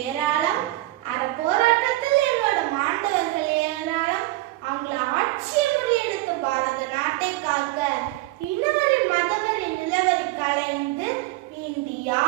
ஏராளம், அறப்போராட்டத்தில் எங்களோட மாண்டவர்கள் ஏராளம். ஆங்கில ஆட்சியை முறியடித்து பாரத நாட்டை காக்க இனவரி மதவரி நிலவரி கலைந்து இந்தியா